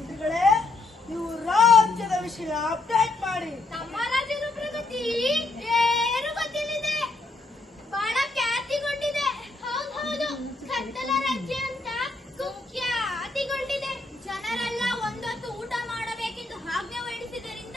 ಮಂತ್ರಿಗಳೇ, ನೀವು ರಾಜ್ಯದ ವಿಷಯ ಅಪ್ಡೇಟ್ ಮಾಡಿ. ನಮ್ಮ ರಾಜ್ಯದ ಪ್ರಗತಿ ಏನು ಗೊತ್ತಿಲ್ಲಿದೆ, ಬಹಳ ಖ್ಯಾತಿಗೊಂಡಿದೆ. ಹೌದು, ಕತ್ತಲ ರಾಜ್ಯ ಅಂತ ಕುಖ್ಯಾತಿಗೊಂಡಿದೆ. ಜನರೆಲ್ಲ ಒಂದೊತ್ತು ಊಟ ಮಾಡಬೇಕೆಂದು ಆಜ್ಞೆ ಹೊರಡಿಸಿದ್ದರಿಂದ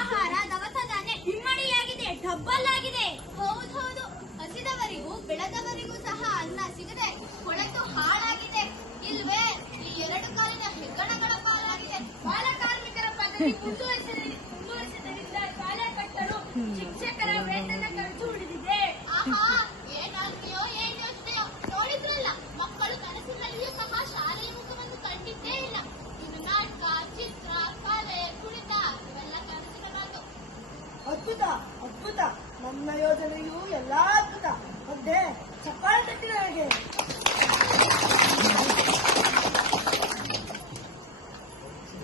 ಆಹಾರ ದವಸ ಧಾನ್ಯ ಇಮ್ಮಡಿಯಾಗಿದೆ, ಡಬ್ಬಲ್ ಆಗಿದೆ. ಹೌದು, ಹಸಿದವರಿಗೂ ಬೆಳೆದವರಿಗೂ ಸಹ ಅನ್ನ ಸಿಗದೆ ಕೊಳೆತು ಹಾಳಾಗಿದೆ. ಇಲ್ವೇ ಈ ಎರಡು ಕಾಲಿನ ಹೆಗ್ಗಣಗಳ ಪಾಲಾಗಿದೆ. ಬಾಲ ಕಾರ್ಮಿಕರ ಪದವಿ ಮುಂದುವರಿಸಿದ್ದರಿಂದ ಶಾಲೆ ಕಟ್ಟಲು ಶಿಕ್ಷಕರ ವೇತನ ಖರ್ಚು ಉಳಿದಿದೆ. ಏನಾಗ್ತೀಯೋ ಏನ್ ಯೋಚನೆಯೋ ನೋಡಿದ್ರಲ್ಲ, ಮಕ್ಕಳು ಕನಸಿನಲ್ಲಿಯೂ ಸಹ ಶಾಲೆಯ ಮುಖವನ್ನು ಕಂಡಿದ್ದೇ ಇಲ್ಲ. ಇನ್ನು ನಾಟಕ, ಚಿತ್ರ, ಕಲೆ, ಕುಣಿತ ಇವೆಲ್ಲ ಕನಸಿನ ಮಾತು. ಅದ್ಭುತ ಅದ್ಭುತ, ನನ್ನ ಯೋಜನೆಯು ಎಲ್ಲಾ ಅದ್ಭುತ. ಮತ್ತೆ ಚಪ್ಪಾಳೆ ತಟ್ಟಿದ ಹಾಗೆ.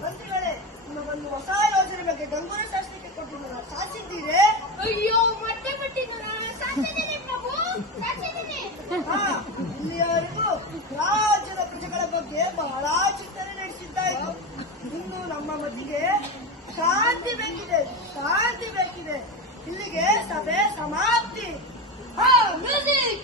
ಮಂತ್ರಿಗಳೇ, ನಿಮಗೊಂದು ಹೊಸ ಯೋಜನೆ ಬಗ್ಗೆ ಗಂಗೂರ ಶಾಸ್ತ್ರಕ್ಕೆ ಕೊಟ್ಟಿರುವ ಸಾಧಿಸಿದ್ದೀರೇ? ಅಯ್ಯೋ, ಮತ್ತೆ ಸಾಧಿಸಿದ್ದೀನಿ ಪ್ರಭು, ಸಾಧಿಸಿದ್ದೀನಿ. ಇಲ್ಲಿಯವರೆಗೂ ರಾಜ್ಯದ ಪ್ರಜೆಗಳ ಬಗ್ಗೆ ಬಹಳ ಚಿಂತನೆ ನಡೆಸಿದ್ದಾಯಿತು. ಇನ್ನು ನಮ್ಮ ಮಧ್ಯೆ ಶಾಂತಿ ಬೇಕಿದೆ. ಇಲ್ಲಿಗೆ ಸಭೆ ಸಮಾಪ್ತಿ. ಮ್ಯೂಸಿಕ್.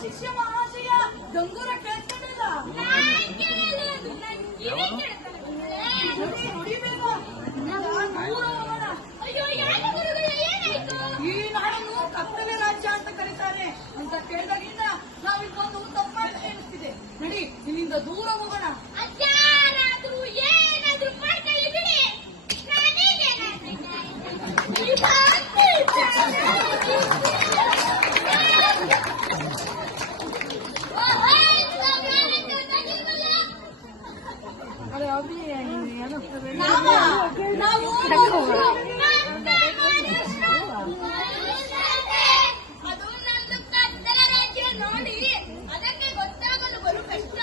ಶಿಕ್ಷೆ ಮಹಾಶಯ, ಗಂಗೂರ ಕೇಳ್ತಾನಲ್ಲ. ಈ ನಾಡನ್ನು ಕತ್ತಲೆ ರಾಜ್ಯ ಅಂತ ಕರೀತಾರೆ ಅಂತ ಕೇಳಿದಾಗಿಂದ ನಾವಿಲ್ಲೊಂದು ತಪ್ಪಾಗಿ ಎನಿಸ್ತಿದೆ. ನಡಿ, ಇಲ್ಲಿಂದ ದೂರ ಹೋಗೋಣ. ಏನಾದ್ರೂ ಮಾಡ್ಕೊಳ್ಳಿ ಬಿಡಿ. ನಾವು ಅದು ನಂದು ಕತ್ತಲ ರಾಜ್ಯ ನೋಡಿ ಅದಕ್ಕೆ ಗೊತ್ತಾಗಲು ಬಲು ಕಷ್ಟ.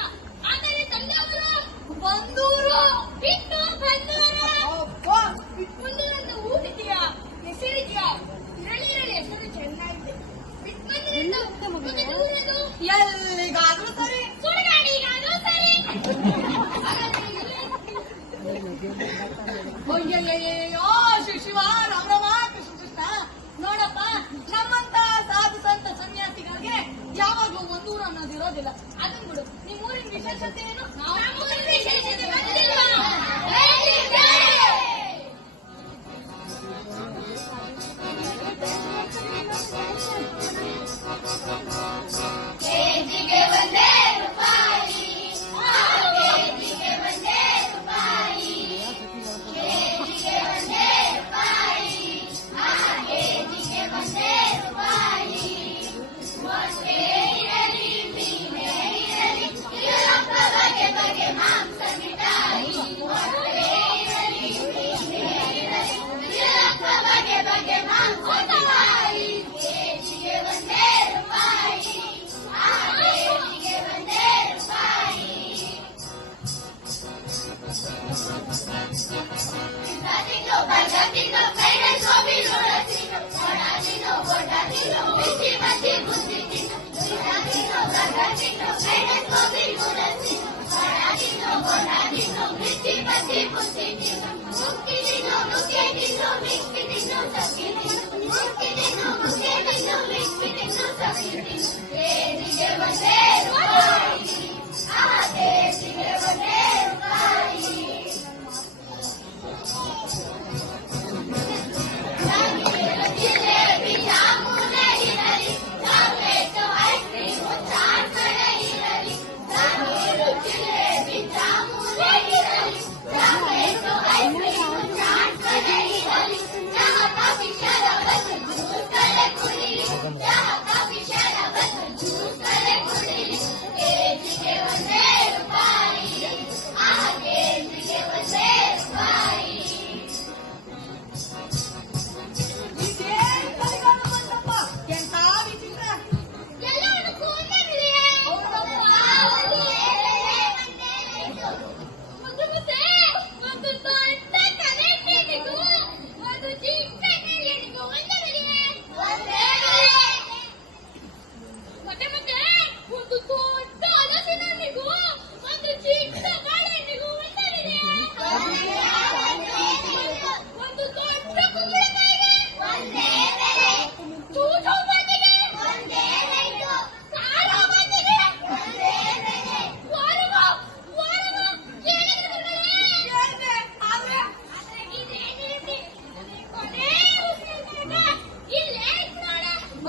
ಆದರೆ ತಂದವರು ಬಂದೂರು ಬಿಟ್ಟು ಬಂದೂರು. ಬಿಟ್ಬಂದೂರು ಅಂತ ಊರಿದೆಯಾ, ಹೆಸರಿದೆಯಾ? ಇರಲಿ ಹೆಸರು ಚೆನ್ನಾಗಿದೆ. ಬಿಟ್ಬಂದೂರು ಎಲ್ಲಿಗಾದ್ರೂ ಸರಿ, ಸುಡುಗಾಡಿಗಾದ್ರೂ ಸರಿ. ಅಯ್ಯಯ್ಯೋ ಶಿವ ರಾಮ ಕೃಷ್ಣ. ನೋಡಪ್ಪ, ನಮ್ಮಂತ ಸಾಧು ಸಂತ ಸನ್ಯಾಸಿಗಳಿಗೆ ಯಾವಾಗ್ಲೂ ಒಂದೂರು ಅನ್ನೋದಿರೋದಿಲ್ಲ. ಅದನ್ ಬಿಡು, ನಿಮ್ಮೂರಿನ ವಿಶೇಷತೆ ಏನು? ನಮ್ಮೂರಿನ ವಿಶೇಷತೆ ಗೊತ್ತಿಲ್ವಾ?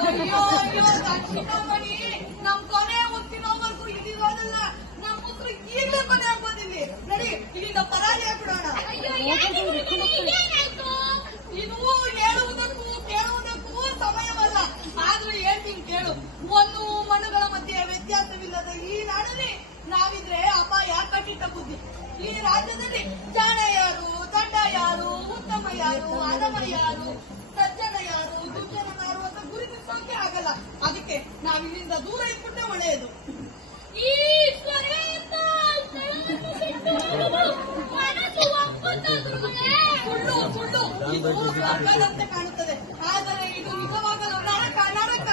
ಅಯ್ಯೋ ಅಯ್ಯೋ ದಕ್ಷಿಣಾಮಣಿ, ನಮ್ ಕೊನೆ ಮುತ್ತಿನವರೆಗೂ ಇದೀವಲ್ಲ, ನಮ್ಮ ಉಸಿರು ಈಗಲೇ ಕೊನೆ ಆಗ್ಬೋದಿಲ್ಲಿ. ನಡಿ, ಇಲ್ಲಿಂದ ಪರಾಜಯ ಬಿಡೋಣ. ಇದು ಹೇಳುವುದಕ್ಕೂ ಕೇಳುವುದಕ್ಕೂ ಸಮಯವಲ್ಲ. ಆದ್ರೂ ಹೇಳ್ತೀನಿ ಕೇಳು. ಒಂದು ಮಣ್ಣುಗಳ ಮಧ್ಯೆ ವ್ಯತ್ಯಾಸವಿಲ್ಲದ ಈ ನಾಡಲ್ಲಿ ನಾವಿದ್ರೆ ಅಪಾಯ ಕಟ್ಟಿಟ್ಟ ಬುದ್ಧಿ. ಈ ರಾಜ್ಯದಲ್ಲಿ ಜಾಣ ಯಾರು, ದಡ್ಡ ಯಾರು, ಉತ್ತಮ ಯಾರು, ಅಧಮ ಯಾರು, ಸಜ್ಜನ ಯಾರು, ದುರ್ಜನ ಯಾರು ಅಂತ ಗುರುತಿಸೋಕೆ ಆಗಲ್ಲ. ಅದಕ್ಕೆ ನಾವಿಲ್ಲಿಂದ ದೂರ ಇಟ್ಬಿಟ್ಟೆ ಒಳ್ಳೆಯದು. ಸುಳ್ಳು ಸುಳ್ಳು, ಇದು ಸ್ವರ್ಗದಂತೆ ಕಾಣುತ್ತದೆ, ಆದರೆ ಇದು ನಿಜವಾಗಲು ನರಕ ನರಕ.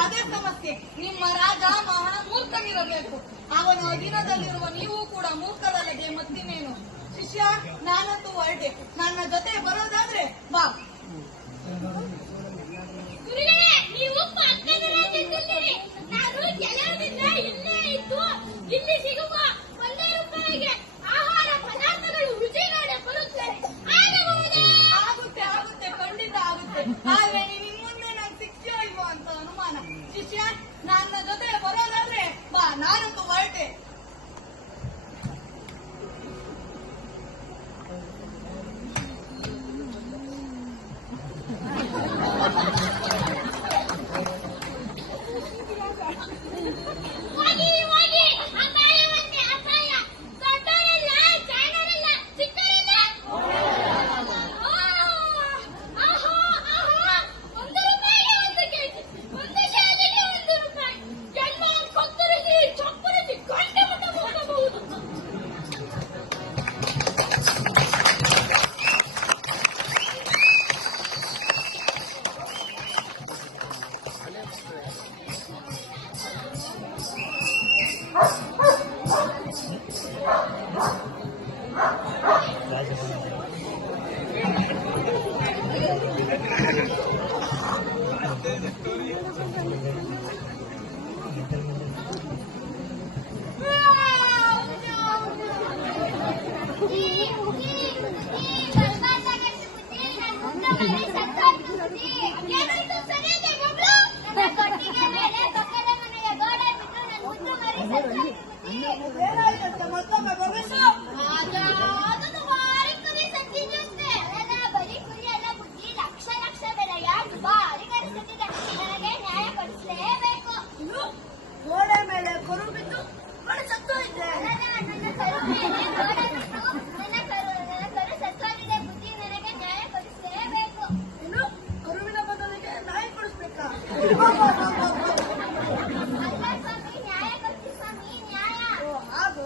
ಅದೇ ಸಮಸ್ಯೆ. ನಿಮ್ಮ ರಾಜ ಮಹಾ ಮೂರ್ಖನಿರಬೇಕು. ಅವನ ಅಧೀನದಲ್ಲಿರುವ ನೀವು ಕೂಡ ಮೂರ್ಖರಲ್ಲದೆ ಮತ್ತಿನೇನು. ಶಿಷ್ಯ, ನಾನಂತೂ ಹೊರಟೆ. ನನ್ನ ಜೊತೆ ಬರೋದಾದ್ರೆ ಬಾ. ನೀವು ಪಕ್ಕದ ರಾಜ್ಯದಲ್ಲಿರಿ. ನಾನು ಕೆಲವರಿಂದ ಇಲ್ಲೇ ಇದ್ದು ಇಲ್ಲಿ ಸಿಗುವ 1 ರೂಪಾಯಿಗೆ ಆಹಾರ ಪದಾರ್ಥಗಳು ರುಚಿ ನೋಡಿ ಬರುತ್ತೇನೆ. ಆಗುತ್ತೆ ಆಗುತ್ತೆ, ಖಂಡಿತ ಆಗುತ್ತೆ. ಆದ್ರೆ ನೀನ್ ಇನ್ಮುಂದೆ ನಂಗೆ ಸಿಕ್ತಿಯೋ ಇಲ್ವೋ ಅಂತ ಅನುಮಾನ. ಶಿಷ್ಯ, ನನ್ನ ಜೊತೆ ಬರೋದಾದ್ರೆ ಬಾ, ನಾನಂತೂ ಹೊರಟೆ. ಬರೀ ಕುರಿ ಅಲ್ಲ ಬುದ್ಧಿ, ಲಕ್ಷ ಲಕ್ಷ ಬೆಲೆಯ ದುಬಾರಿ ಕರೆಸುತ್ತಿದೆ. ನನಗೆ ನ್ಯಾಯ ಕೊಡಿಸಲೇ ಸ್ವಾಮಿ, ನ್ಯಾಯ ಕೊಡ್ತಿ ಸ್ವಾಮಿ, ನ್ಯಾಯ. ಹಾಗೂ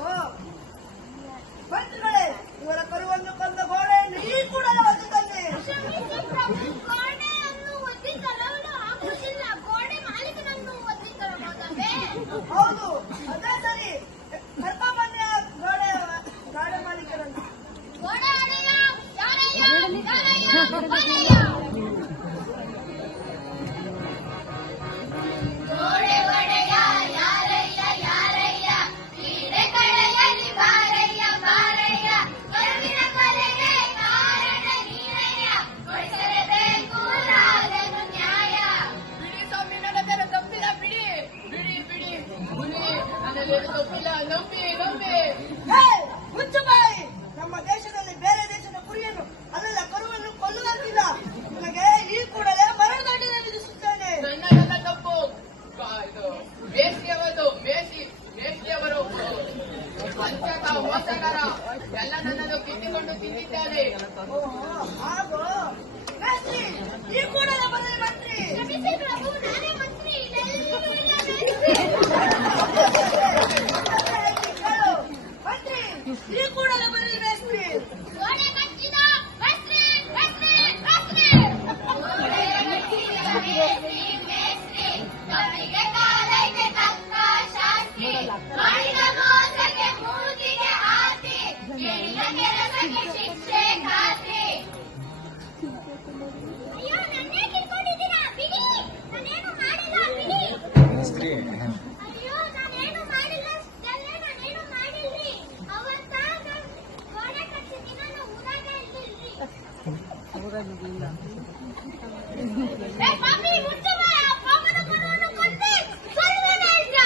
ಮಂತ್ರಿಗಳೇ, ಇವರ ಕರುವನ್ನು ಕೊಂದ ಗೋಡೆಯನ್ನು ಈ ಕೂಡಲೇ ಒದ್ದು ತನ್ನಿ. ಕ್ಷಮಿಸಿ ಪ್ರಭು, ಗೋಡೆಯನ್ನು ಒತ್ತಿ ತರಲು ಆಗುವುದಿಲ್ಲ. ಗೋಡೆ ಮಾಲೀಕನನ್ನು ಒತ್ತಿ ತರಬಹುದವೇ? ಹೌದು, ಅದೇ ಸರಿ. ಕರ್ಕೊಂಬನ್ನಿ ಆ ಗಾಡೆ ಮಾಲೀಕರನ್ನು. ಗೋಡೆ ಅಡೆಯ, ಯಾರಯ್ಯ, ಯಾರಯ್ಯ, ಬರೆಯ. ಗೋಡೆ ಒಡೆಯ, ಯಾರಯ್ಯ, ಯಾರಯ್ಯ, ಕ್ರೀಡೆ ಕಡೆಯಲ್ಲಿ ಬಾರಯ್ಯ, ಬಾರಯ್ಯ. ಕರುವಿನ ಕೊಲೆಗೆ ಕಾರಣ ನೀನಯ್ಯ, ಕೊಡಿಸಲೇಬೇಕು ರಾಜನು ನ್ಯಾಯ. ಬಿಡಿ ಸ್ವಾಮಿ, ನನ್ನ ತರ ತಪ್ಪಿಲ್ಲ, ಬಿಡಿ ಬಿಡಿ ಬಿಡಿ. ಮುನಿ, ನನ್ನಲ್ಲಿ ತಪ್ಪಿಲ್ಲ, ನಂಬಿ ನಂಬಿ. ಹೇ, ಮುಚ್ಚು ಬಾಯಿ. ನಮ್ಮ ದೇಶದಲ್ಲಿ ಬೇರೆ ದೇಶದ ಕುರಿಯನ್ನು ಅಲ್ಲೆಲ್ಲ ಕರುವನ್ನು ಕೊಲ್ಲುವಂತಿಲ್ಲ. ನಿಮಗೆ ಈ ಕೂಡಲೇ ಮರಣದಂಡನೆ ವಿಧಿಸುತ್ತೇನೆ. ನನ್ನ ತಪ್ಪು. ಇದು ಮೇಷ್ಟಿಯವರದು, ಮೇಷ್ಟಿಯವರು ವಂಚಕ, ಮೋಸಗಾರ ಎಲ್ಲ ನನ್ನನ್ನು ಕಿತ್ತುಕೊಂಡು ತಿಂದಿದ್ದಾರೆ. ಹಾಗೂ ಮೇಸ್ತ್ರಿ, ಈ ಕೂಡಲೇ ಬರಲಿ ಮಂತ್ರಿ. ಕ್ಷಮಿಸಿ ಪ್ರಭು, ನಾನೇ ಮಂತ್ರಿ. ಇದೆಲ್ಲವೂ ಇಲ್ಲ ಮೇಸ್ತ್ರಿ. ಕೇಳು ಮಂತ್ರಿ, ಈ ಕೂಡಲೇ ಬರಲಿ ಮೇಸ್ತ್ರಿ. ಗೋಡೆ ಕಚ್ಚಿದ ಮೇಸ್ತ್ರಿ, ಮೇಸ್ತ್ರಿ, ಮೇಸ್ತ್ರಿ. ಗೋಡೆ ಕಚ್ಚಿದ ಮೇಸ್ತ್ರಿ, ಮೇಸ್ತ್ರಿ. ತಪ್ಪಿಗೆ ಕಾಲಕ್ಕೆ ತಕ್ಕ ಶಾಸ್ತಿ. ಮಾಡಿದ ಮೋಸಕ್ಕೆ ಮೂತಿಗೆ ಆಸ್ತಿ. ಕೇಳಿದ ಕೆಲಸಕ್ಕೆ ಶಿಕ್ಷೆ ಖಾತ್ರಿ. ಅಯ್ಯೋ, ನನ್ನೇ ಕಿತ್ಕೊಂಡಿದ್ದೀರಾ? ಬಿಡಿ, ನಾನೇನು ಮಾಡಿಲ್ಲ, ಬಿಡಿ. ಅಯ್ಯೋ, ನಾನೇನು ಮಾಡಿಲ್ಲ, ನಾನೇನು ಮಾಡಿಲ್ರಿ. ಅವತ್ತ ನಾನ್ ಗೋಡೆ ಕಟ್ಸಿದ್ದೀನಿ, ನಾನು ಊರಾಗ ಇರ್ಲಿಲ್ರಿ. ಏ ಪಾಪಿ, ಮುಚ್ಚು ಬಾಯ, ಪಾಪನ ಕರುವನ್ನು ಕೊಂದೆ ಸ್ವರ್ಗನೇ ಇಲ್ಲ.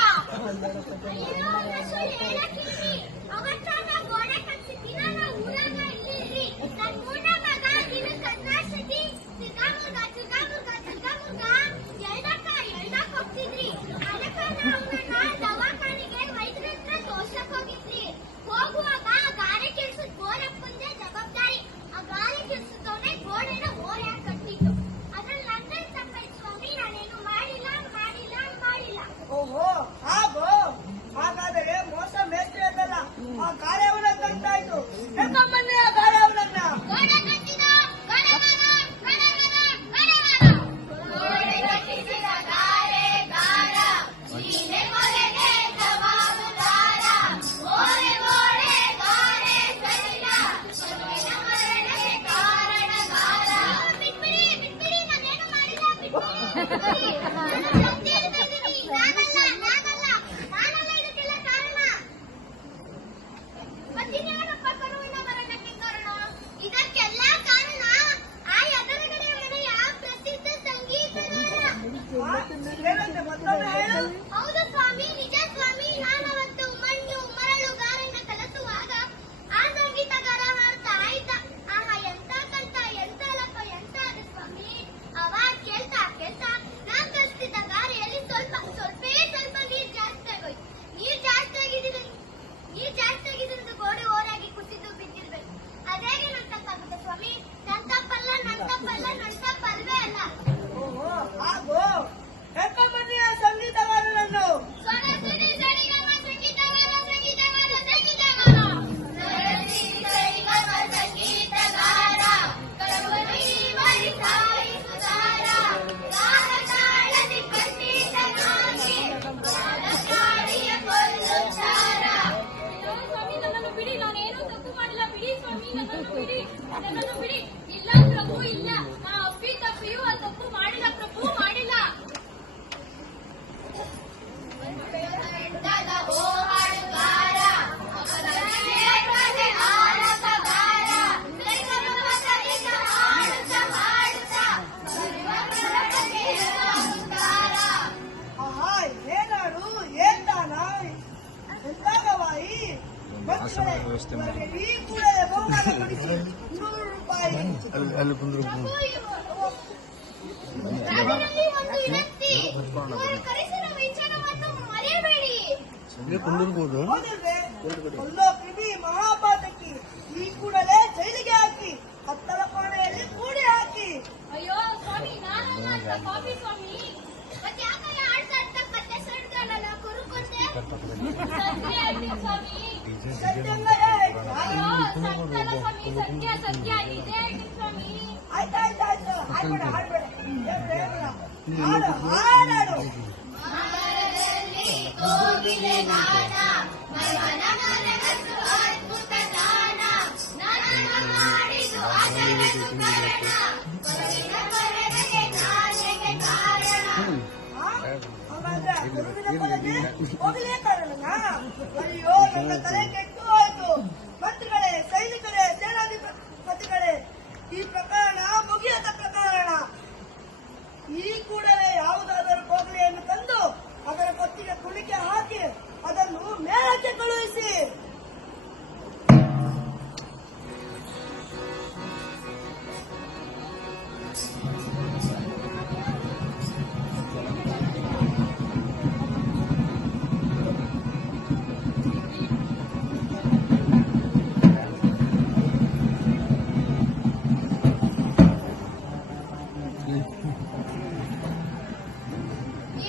ಅಯ್ಯೋ, ನಾ ಸುಳ್ಳು ಹೇಳಕ್ಕಿಲ್ರಿ. ಅವತ್ತ ನಾ ಗೋಡೆ ಕಟ್ಸಿದ್ದೀನಿ, ನಾನು ಊರಾಗ ಇರ್ಲಿಲ್ರಿ. ನನ್ ಮೂಲ ಮಗ ನೀನು ಕನ್ನಾಸತಿ ಚಿಕ್ಕಮುರ್ಗ ಎಳ್ದಕ್ಕ ಹೋಗ್ತಿದ್ರಿ. ಅದಕ್ಕ ನಾ ದವಾಖಾನಿಗೆ ವೈದ್ಯರ ಹತ್ರ ತೋರ್ಸಕ್ ಹೋಗಿದ್ರಿ. ಹೋಗುವಾಗ ಗಾರೆ ಕೆಲ್ಸದ ಗೋರಪ್ಪಂದೆ ಜವಾಬ್ದಾರಿ. ಆ ಗಾರೆ ಕೆಲ್ಸದವನೇ ಗೋಡೆನ ಓರ್ಯಾಕ್ ಕಟ್ಟಿದ್ದು. ಅದ್ರಲ್ಲಿ ನಂದೇ ತಪ್ಪಾಯ್ತು ಸ್ವಾಮಿ, ನಾನೇನು ಮಾಡಿಲ್ಲ, ಮಾಡಿಲ್ಲ, ಮಾಡಿಲ್ಲ. ಓಹೋ, ಹಾಗೂ ಹಾಗಾದರೆ ಮೋಸ ಮೇಸ್ತ್ರಿ ಅಂತಲ್ಲ, ಆ ಕಾರ್ಯವನ್ನ ಕಂಟಾಯ್ತು. ಕರ್ಕೊಂಬನ್ನಿ ಆ ಕಾರ್ಯವನ್ನ. ಗೋಡೆ ಕಟ್ಟಿದ ಗಣಗನ, ಗಣಗನ, ಗಣಗನ. ಗೋಡೆ ಕಟ್ಟಿಸಿದ ಗಾರೆಗಾರ, ನೀನೆ ಕೊಲೆಗೆ ಜವಾಬುದಾರ. ಓರೆ ಓರೆ ಗಾರೆ ಸರಿಯ, ಕೊನೆಯ ಮರಣಕ್ಕೆ ಕಾರಣಗಾರ. ಬಿಟ್ಬಿಡಿ, ಬಿಟ್ಬಿಡಿ, ನಾನೇನು ಮಾಡಿಲ್ಲ, ಬಿಟ್ಬಿಡಿ. ನಾನು ಸತ್ಯ ಹೇಳ್ತಾ ಇದ್ದೀನಿ. ನಾನಲ್ಲ ಇದಕ್ಕೆಲ್ಲ ಕಾರಣ. ಮತ್ತಿನ್ಯಾರಪ್ಪ ಕರುವಿನ ಮರಣಕ್ಕೆ ಕಾರಣ? ಇದಕ್ಕೆಲ್ಲ ಕಾರಣ ಆ ಎದುರುಗಡೆ ಮನೆಯ ಪ್ರಸಿದ್ಧ ಸಂಗೀತಗಾರ. ಏನಂತೆ ಮತ್ತೊಮ್ಮೆ ಹೇಳು. ಹೌದು ಸ್ವಾಮಿ, ನಿಜ ಸ್ವಾಮಿ. ನಾನವತ್ತು ಮಣ್ಣು ಮರಳು ಗಾರೆನ ಕಲಸುವಾಗ ಆ ಸಂಗೀತಗಾರ ಹಾಡ್ತಾ ಇದ್ದ. ಆಹಾ, ಎಂತ ಕಲ್ತ, ಎಂತ ಲಪ್ಪ, ಎಂತ ಅದ ಸ್ವಾಮಿ. ಅವಾಗ ಕೇಳ್ತಾ ಕೇಳ್ತಾ ನಾ ಕಲಿಸ್ತಿದ್ದ ಗಾರೆಯಲ್ಲಿ ಸ್ವಲ್ಪ ನೀರ್ ಜಾಸ್ತಿ ಆಗೋಯ್ತು. ನೀರ್ ಜಾಸ್ತಿ ಆಗಿದ್ರಿಂದ ಗೋಡೆ ಓರಾಗಿ ಕುಸಿದು ಬಿದ್ದಿರ್ಬೇಕು. ಅದೇಗೆ ನನ್ ತಪ್ಪಾಗುತ್ತೆ ಸ್ವಾಮಿ? ನನ್ ತಪ್ಪಲ್ಲ, ನನ್ ತಪ್ಪಲ್ಲ, ನನ್ ತಪ್ಪಲ್ವೇ ಅಲ್ಲ. ಓಹೋ, ಹಾಗೂ ಕರ್ಕೊಂಬನ್ನಿ ಆ ಸಂಗೀತಗಾರನನ್ನು. ಸ್ವರಸಿರಿ ಸರಿಗಮ ಸಂಗೀತಗಾರ, ಸಂಗೀತಗಾರ, ಸಂಗೀತಗಾರ. ಸ್ವರಸಿರಿ ಸರಿಗಮ ಸಂಗೀತಗಾರ, ಕರುವನಿ ಮರಿಸಾಯಿಸುತ್ತಾರ. ರಾಗ ತಾಳದಿ ಪಂಡಿತನಾಗಿ ರಾಗತಾಳಿಯ ಕೊಲ್ಲುತ್ತಾರ. ಅಯ್ಯೋ ಸ್ವಾಮಿ, ನನ್ನನ್ನು ಬಿಡಿ, ನಾನೇನು ತಪ್ಪು ಮಾಡಿಲ್ಲ. ಬಿಡಿ ಸ್ವಾಮಿ, ನನ್ನನ್ನು ಬಿಡಿ, ನನ್ನನ್ನು ಬಿಡಿ. ಇಲ್ಲ ಪ್ರಭು, ಇಲ್ಲ. ನಾ ಅಪ್ಪಿ ತಪ್ಪಿಯೂ ಆ ತಪ್ಪು ಮಾಡಿಲ್ಲ ಪ್ರಭು, ಮಾಡಿಲ್ಲ. ಆಹಾ, ಏನಾಡು, ಏನ್ ದಾನ, ಎಂತಾಗವಾಯಿ. ಇವರಿಗೆ ಈ ಕೂಡಲೇ ಬಹುಮಾನ ಕೊಡಿಸಿ 100 ರೂಪಾಯಿ. ಅಲ್ಲಿ ಕುಂದ್ರು ರಾಜನಲ್ಲಿ ಒಂದು ವಿನಂತಿ, ಇವರು ಕರೆಸಿದ ವಿಚಾರವನ್ನು ಮರೆಯಬೇಡಿ. ಕುಂದಿರ್ಬೋದು. ಹೌದಲ್ವೇ? ಕೊಲ್ಲೋ ಕ್ರಿಮಿ ಮಹಾಪಾತಕಿ, ಈ ಕೂಡಲೇ ಜೈಲಿಗೆ ಹಾಕಿ, ಕತ್ತಲ ಕೋಣೆಯಲ್ಲಿ ಕೂಡಿ ಹಾಕಿ. ಅಯ್ಯೋ ಸ್ವಾಮಿ, ನಾನಲ್ಲ ಅಂತ ಪಾಪಿ ಸ್ವಾಮಿ. ಮತ್ತೆ ಆಯ್ತಾಯ್ತಾಯ್ತು ಹಾಡ್ಬೇಡ ಹಾಡ್ಬೇಡ ಹಾಡು ಹಾಡಾಡು. ಮರದಲ್ಲಿ ಕೋಗಿಲೆ ಗಾನ, ಮನ ಮನಸ್ಸು ಅದ್ಭುತ ದಾನ, ನನ್ನ ಮಾಡಿದು ಅದರದು ಕಾರಣ, ಕೊರಗಿನ ಕೊರತೆಗೆ ನಾನೆಗೆ ಕಾರಣ. ಹಾಗಾದ್ರೆ ಗುರುವಿನ ಕೊಲೆಗೆ ಹೋಗಲೇ ಕಾರಣನಾ? ಅಯ್ಯೋ ನನ್ನ ತಲೆ ಕೆಟ್ಟು ಹೋಯ್ತು. ಮಂತ್ರಿಗಳೇ, ಸೈನಿಕರೇ, ಸೇನಾಧಿಪತಿಗಳೇ, ಈ ಪ್ರಕರಣ ಮುಗಿಯದ ಪ್ರಕರಣ. ಈ ಕೂಡಲೇ ಯಾವುದಾದರೂ ಕೋಗಲೆಯನ್ನು ತಂದು ಅದರ ಕೊತ್ತಿಗೆ ಕುಳಿಕೆ ಹಾಕಿ ಅದನ್ನು ಮೇಲಕ್ಕೆ ಕಳುಹಿಸಿ.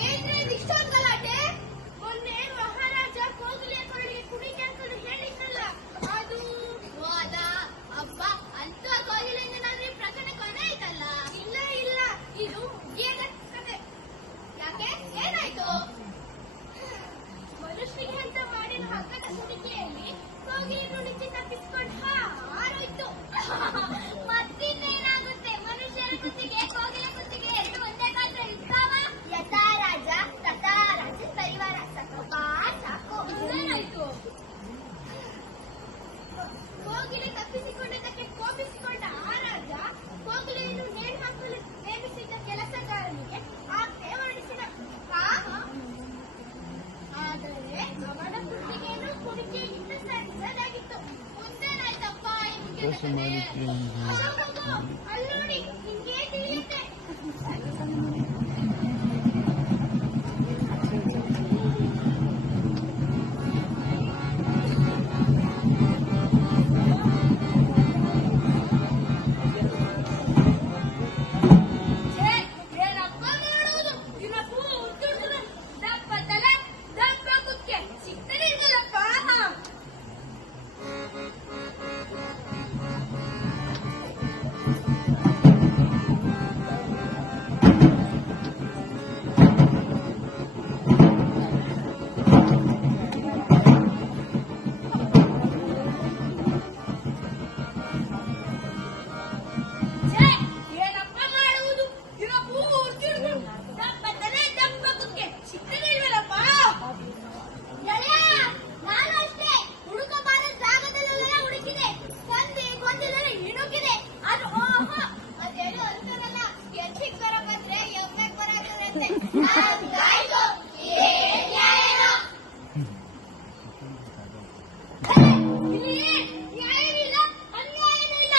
ಏನ್ರಿ ಇಷ್ಟೊಂದು ಗಲಾಟೆ? ಮೊನ್ನೆ ಮಹಾರಾಜ ಕೋಗಿಲೆಯ ಕೊರಳಿಗೆ ಕುಣಿಕೆ ಹಾಕಲು ಹೇಳಿದ್ರಲ್ಲ, ಅದು ವಾದ ಅಬ್ಬ ಅಂತ ಕೋಗಿಲೆಯಿಂದ ನಾದ್ರೆ ಪ್ರಕರಣ ಕೊನೆ ಆಯ್ತಲ್ಲ. ಇಲ್ಲ ಇಲ್ಲ, ಇದು ಮುಗಿಯದ ಕತೆ. ಯಾಕೆ, ಏನಾಯ್ತು? ಮನುಷ್ಯರಿಗೆ ಅಂತ ಮಾಡಿರೋ ಹಗ್ಗದ ಕುಣಿಕೆಯಲ್ಲಿ ಕೋಗಿಲೆ ನುಡಿಸಿ ತಪ್ಪಿಸ್ಕೊಂಡು ಹಾರೋಯ್ತು. ಮತ್ತಿನ್ನೇನಾಗುತ್ತೆ, ಮನುಷ್ಯರ ಕುತ್ತಿಗೆ ಕೋಗಿಲೆ ಕುತ್ತಿಗೆ ಎರಡು ಒಂದೇ ಗಾತ್ರ ಇರ್ತಾವ. ಯಥಾ ರಾಜ ತಥಾ ರಾಜ ಪರಿವಾರ. ಸಾಕಪ್ಪ ಸಾಕು. ಏನಾಯ್ತು? ಕೋಗಿಲೆ ತಪ್ಪಿಸಿಕೊಂಡಿದ್ದಕ್ಕೆ ಕೋಪಿಸಿಕೊಂಡ ಆ ರಾಜ ಕೋಗಿಲೆಯನ್ನು ನೇಣು ಹಾಕಲು ನೇಮಿಸಿದ್ದ ಕೆಲಸಗಾರನಿಗೆ ಆಜ್ಞೆ ಹೊರಡಿಸಿದ. ಆದರೆ ಅವನ ಕುತ್ತಿಗೆಯನ್ನು ಕುಣಿಕೆಗಿಂತ ಸಣ್ಣದಾಗಿತ್ತು. ಮುಂದೇನಾಯ್ತಪ್ಪ ಈ ಮುಗಿದ ಕಥೆ? ಅಲ್ಲೋಡಿ, ನಿಂಗೆ ತಿಳಿಯುತ್ತೆ. ಏನಪ್ಪ ಮಾಡುವುದು? ದಿನಕ್ಕೂ ಉದ್ದುಡುದು ದಪ್ಪ ತಲೆ ದಪ್ಪ ಕುಕ್ಕೆ ಸಿಗ್ತಲಿಲ್ವಲ್ಲಪ್ಪ. ಏನಪ್ಪ ಮಾಡುವುದು? ದಿನಕ್ಕೂ ಉದ್ದುಡುದು ದಪ್ಪ ತಲೆ ದಪ್ಪ ಕುಕ್ಕೆ ಸಿಗ್ತಲಿಲ್ವಲ್ಲಪ್ಪ. ನಾನು ಅಷ್ಟೇ ಹುಡುಕಬಾರದ ಜಾಗದಲ್ಲೆಲ್ಲ ಹುಡುಕಿದೆ, ಸಂಧಿ ಗೊಂದಲಲ್ಲಿ ಇಣುಕಿದೆ. ಅದು ಓಹೋ ಅದೇನು ಅಂತಾರಲ್ಲ, ಎತ್ತಿಗೆ ಬರ ಬಂದ್ರೆ ಎಮ್ಮೆಗೆ ಬರಾಕಂತೆ. ಹಂಗಾಯ್ತು. ಏನ್ ನ್ಯಾಯನೋ? ಇಲ್ಲಿ ನ್ಯಾಯನೂ ಇಲ್ಲ, ಅನ್ಯಾಯನೂ ಇಲ್ಲ.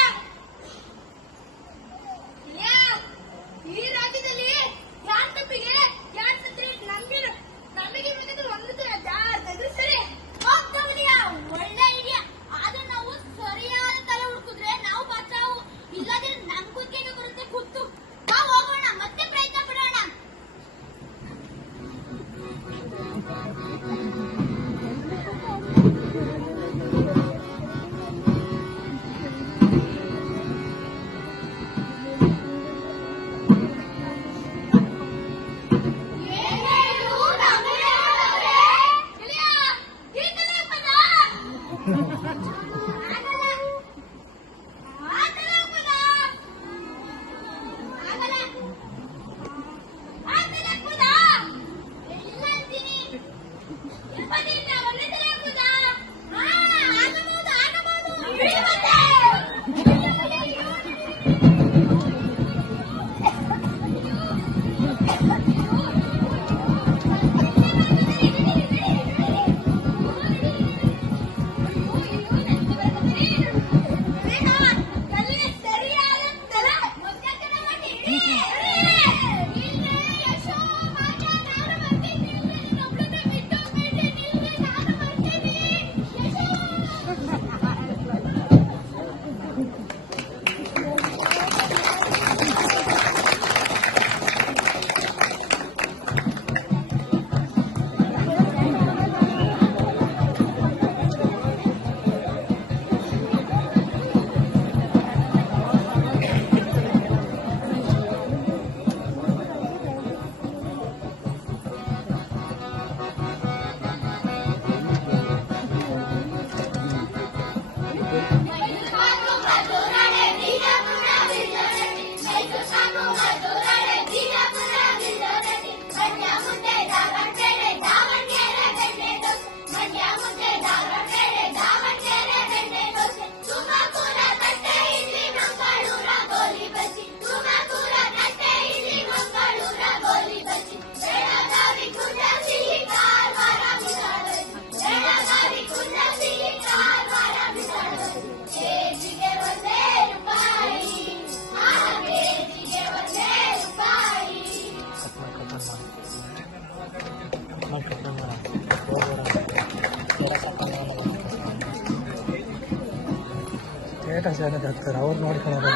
ಶಾಲೆಗೆ ಹಾಕ್ತಾರೆ ಅವ್ರು ನೋಡ್ಕೊಳ್ಳೋದು.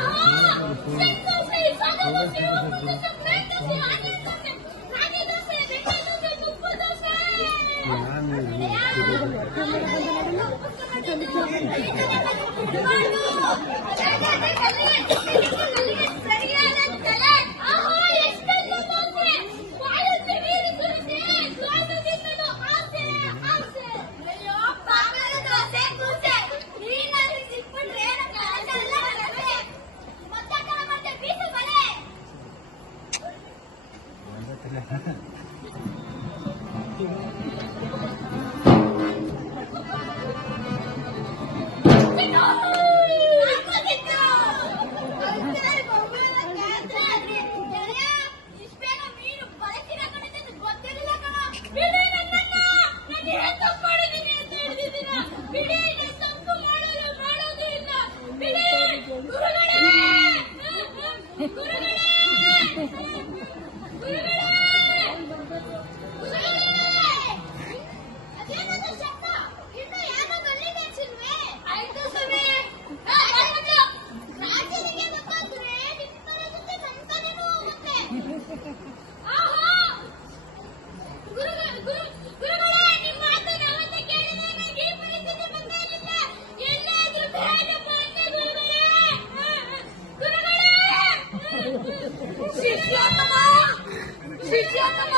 ಶಿಷ್ಯೋತ್ತಮ,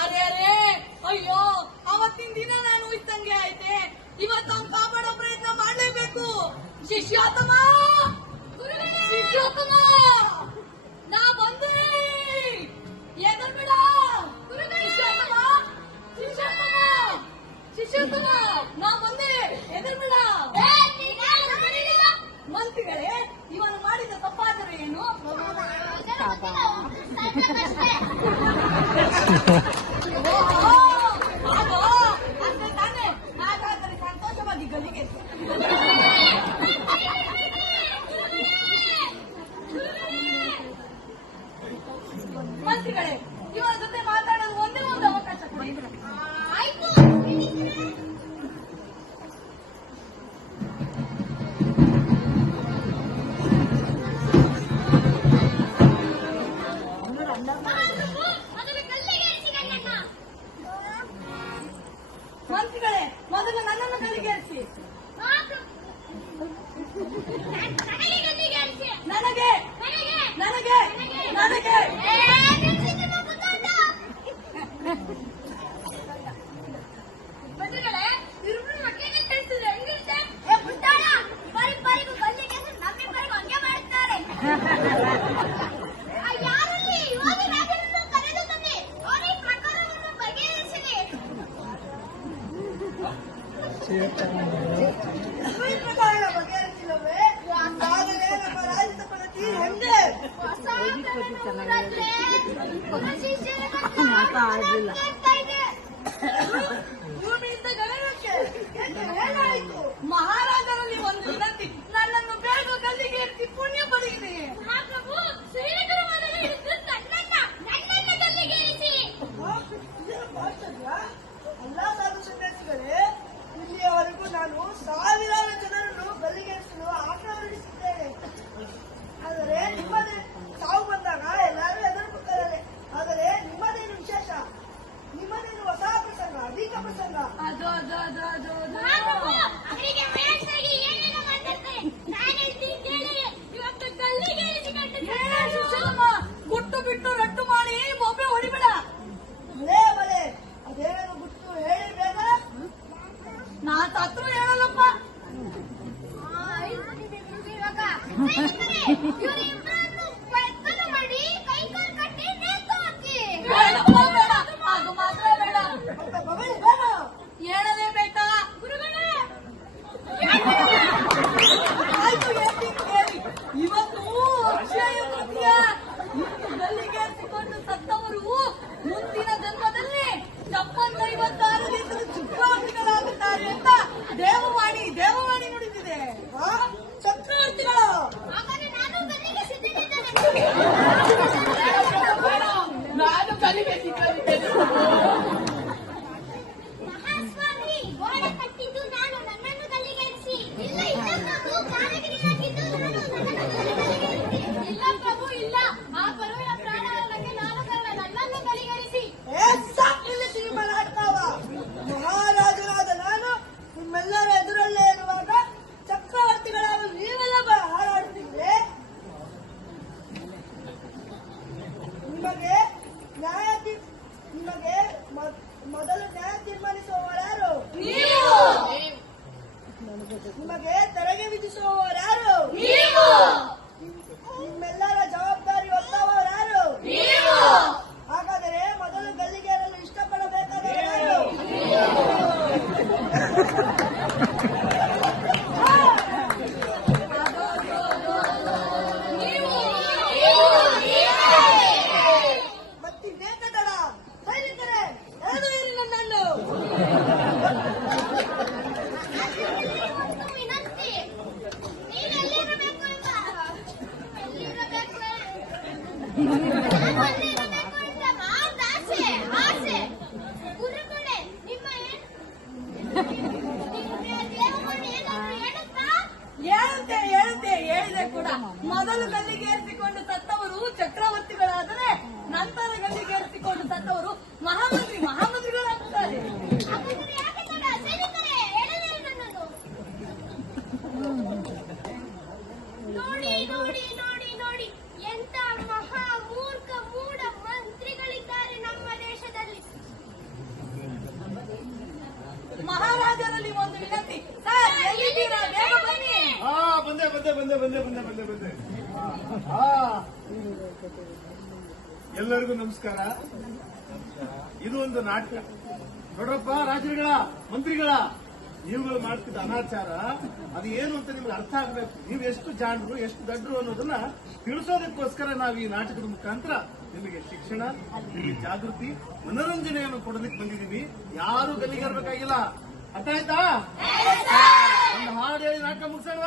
ಅರೆ ಅರೆ, ಅಯ್ಯೋ, ಅವತ್ತಿನ ದಿನ ನಾನು ಇದ್ದಂಗೆ ಐತೆ. ಇವತ್ತು ಅವ್ನು ಕಾಪಾಡೋ ಪ್ರಯತ್ನ ಮಾಡ್ಲೇಬೇಕು. ಶಿಷ್ಯೋತ್ತಮ, ಶಿಷ್ಯೋತ್ತಮ, ನಾ ಬಂದೆ. ಎದರ್ಬೇಡ ಶಿಷ್ಯೋತ್ತಮ, ಶಿಷ್ಯೋತ್ತಮ, ಶಿಷ್ಯೋತ್ತಮ, ನಾ ಬಂದೆ. ಎದರ್ಬೇಡ. ಮಂತ್ರಿಗಳೇ, ಇವನು ಮಾಡಿದ ತಪ್ಪಾದರೆ ಏನು? ಅಷ್ಟೇ ತಾನೇ. ಹಾಗಾದರೆ ಸಂತೋಷವಾಗಿ ಗಲ್ಲಿಗೆ ಮಂತ್ರಿಗಳೇ, ಇವರ ಜೊತೆ ಮಾತಾಡಲು ಒಂದೇ ಒಂದು ಅವಕಾಶ ಕೊಡಿ. ಆಯ್ತು. ಮಂತ್ರಿಗಳೇ, ಮೊದಲು ನನ್ನನ್ನು ಗಲ್ಲಿಗೇರಿಸಿ. ನನಗೆ ನನಗೆ ನನಗೆ ಮಂತ್ರಿಗಳೇ, ಇವ್ರಿಬ್ರು ಮಕ್ಕಳಿಗೆ ತಿಳಿಸಿದ್ರೆ ಹೆಂಗಿರುತ್ತೆ? ಇವರಿಬ್ಬರಿಗೂ ಗಲ್ಲಿಗೆ ನಮ್ಮಿಬ್ಬರಿಗೂ ಹಂಗೆ ಮಾಡುತ್ತಾರೆ. ಯಾರಲ್ಲಿ ಇವಾಗ ರಾಜನನ್ನು ಕರೆದು ಬನ್ನಿ, ಅವರ ಈ ಪ್ರಕರಣವನ್ನು ಬಗೆಹರಿಸಿದೆ. ಈ ಪ್ರಕರಣ ಬಗೆಹರಿಸಿಲ್ಲವೇ? ಆಗಲೇ ನಮ್ಮ ರಾಜ್ಯದ ಪದ್ಧತಿ ಹೆಂಗೆ? ಹೊಸ ಊರಲ್ಲೇ ಶಿಷ್ಯರ ಆಗ್ತಾ ಇದೆ. ಭೂಮಿಯಿಂದ ಗಗನಕ್ಕೆ ಏನಾಯಿತು? ಮಹಾರಾಜರಲ್ಲಿ ಒಂದು ವಿನಂತಿ, ನನ್ನನ್ನು ಬೇಗ ಗಲ್ಲಿಗೇರಿಸಿ ಪುಣ್ಯ ಪಡೆಯಿರಿ. ಮಹಾಪ್ರಭು, ಸೈನಿಕರು ಮೊದಲು ಹಿಡಿದು ನನ್ನನ್ನ ಗಲ್ಲಿಗೇರಿಸಿ. ಅಲ್ಲ ಸಾಧು ಸನ್ಯಾಸಿಗಳೇ, ಇಲ್ಲಿಯವರೆಗೂ ನಾನು ಸಾವಿರಾರು ಜನರನ್ನು ಗಲ್ಲಿಗೇರಿಸಲು ಆಟ ಹೊರಡಿಸಿದ್ದೇನೆ. ಆದರೆ ನಿಮ್ಮದೇ ಸಾವು ಬಂದಾಗ ಎಲ್ಲರೂ ಹೆದರುತ್ತಾರೆ. ಆದರೆ ನಿಮ್ಮದೇನು ವಿಶೇಷ? ನಿಮ್ಮದೇನು ಹೊಸ ಪ್ರಸಂಗ, ಅಧಿಕ ಪ್ರಸಂಗ? ಮಹಾಪ್ರಭು, ಅವರಿಗೆ ವಯಸ್ಸಾಗಿ ಏನೇನೋ ಮಾತಾಡ್ತಾರೆ. ನಾನು ಹೇಳ್ತೀನಿ ಕೇಳಿ, ಇವತ್ತು ಗಲ್ಲಿಗೇರಿಸಿಕೊಂಡಿದ್ದೇನೆ. ಗುಟ್ಟು ಬಿಟ್ಟು ರಟ್ಟು ಮಾಡಿ ಬೊಬ್ಬೆ ಹೊಡಿಬೇಡ. ಬಲೆ ಬಲೆ, ಅದೇನು ಗುಟ್ಟು ಹೇಳಿ ಬೇಗ. ನಾ ತತ್ವ ಹೇಳಲ್ಲಪ್ಪ. ಇವರಿಬ್ಬರನ್ನು ಬೆತ್ತಲು ಮಾಡಿ ಕೈ ಕಾಲು ಕಟ್ಟಿ ನೇತು ಹಾಕಿ. ಬೇಡಪ್ಪ ಬೇಡ, ಅದು ಮಾತ್ರ ಬೇಡ. ಬೇಡ ಹೇಳಲೇಬೇಕಾ? ಗುರುಗಳೇ, ಆಯ್ತು, ಹೇಳಿ. ಇವತ್ತು ಅಕ್ಷಯ ತೃತೀಯ. ಇಂದು ಗಲ್ಲಿಗೇರಿಸಿಕೊಂಡು ಸತ್ತವರು ಮುಂದಿನ ಜನ್ಮದಲ್ಲಿ 56 ಚಕ್ರವರ್ತಿಗಳಾಗುತ್ತಾರೆ ಅಂತ ದೇವವಾಣಿ ನುಡಿದಿದೆ. ಚಕ್ರವರ್ತಿಗಳು? ಹಾಗಾದ್ರೆ ನಾನು ಗಲ್ಲಿಗೆ ಸಿದ್ಧನಿದ್ದೇನೆ. ನಾನು ಗಲ್ಲಿಗೆ ಸಿದ್ಧನಿದ್ದೇನೆ. ಮಹಾಸ್ವಾಮಿ, ಗೋಡೆ ಕಟ್ಟಿದ್ದು ನಾನು, ನನ್ನನ್ನು ಗಲ್ಲಿಗೇರಿಸಿ. ಇಲ್ಲ, ಇನ್ನೊಂದು ಕಾಲಗಿರಿ ಹಾಕಿದ್ದು ಅಲ್ಲಿರಬೇಕು ಅಂತ ಮಾತ್ರ ಆಸೆ ಆಸೆ. ಗುರುಗಳೇ, ನಿಮ್ಮ ದೇವಗಳು ಏನಾದ್ರು ಹೇಳುತ್ತಾ? ಹೇಳಿದೆ ಕೂಡ. ಮೊದಲು ಗಲ್ಲಿಗೇರಿಸಿಕೊಂಡು ಸತ್ತವರು ಚಕ್ರವರ್ತಿಗಳಾದರೆ ನಂತರ ಗಲ್ಲಿಗೇರಿಸಿಕೊಂಡು ಸತ್ತವರು ಮಹಾಮಂತ್ರಿಗಳಾಗುತ್ತಾರೆ. ಹಾಗಾದ್ರೆ ಯಾಕೆ ತಡ? ಸೈನಿಕರೇ, ಹೇಳಲೇ ನನ್ನನ್ನು. ನೋಡಿ ನೋಡಿ ನೋಡಿ ನೋಡಿ, ಎಂತ ಮಹಾ ಮೂರ್ಖ ಮೂಢ ಮಂತ್ರಿಗಳಿದ್ದಾರೆ ನಮ್ಮ ದೇಶದಲ್ಲಿ. ಮಹಾರಾಜರಲ್ಲಿ ಒಂದು ವಿನಂತಿ. ಸರ್, ಎಲ್ಲಿದ್ದೀರಾ? ಬೇಗ ಬನ್ನಿ. ಬಂದೆ. ಎಲ್ಲರಿಗೂ ನಮಸ್ಕಾರ. ಇದು ಒಂದು ನಾಟಕ. ನೋಡ್ರಪ್ಪ, ರಾಜರುಗಳ ಮಂತ್ರಿಗಳ, ನೀವುಗಳು ಮಾಡ್ತಿದ್ದ ಅನಾಚಾರ ಅದು ಏನು ಅಂತ ನಿಮ್ಗೆ ಅರ್ಥ ಆಗ್ಬೇಕು. ನೀವು ಎಷ್ಟು ಜಾಣರು, ಎಷ್ಟು ದಡ್ರು ಅನ್ನೋದನ್ನ ತಿಳಿಸೋದಕ್ಕೋಸ್ಕರ ನಾವು ಈ ನಾಟಕದ ಮುಖಾಂತರ ನಿಮಗೆ ಶಿಕ್ಷಣ, ನಿಮಗೆ ಜಾಗೃತಿ, ಮನೋರಂಜನೆಯನ್ನು ಕೊಡಲಿಕ್ಕೆ ಬಂದಿದ್ದೀವಿ. ಯಾರು ಗಲ್ಲಿಗೇರ್ಬೇಕಾಗಿಲ್ಲ. ಅರ್ಥ ಆಯ್ತಾ? ಒಂದು ಹಾಡು ಹೇಳಿ ನಾಟಕ ಮುಗಿಸೋಣ.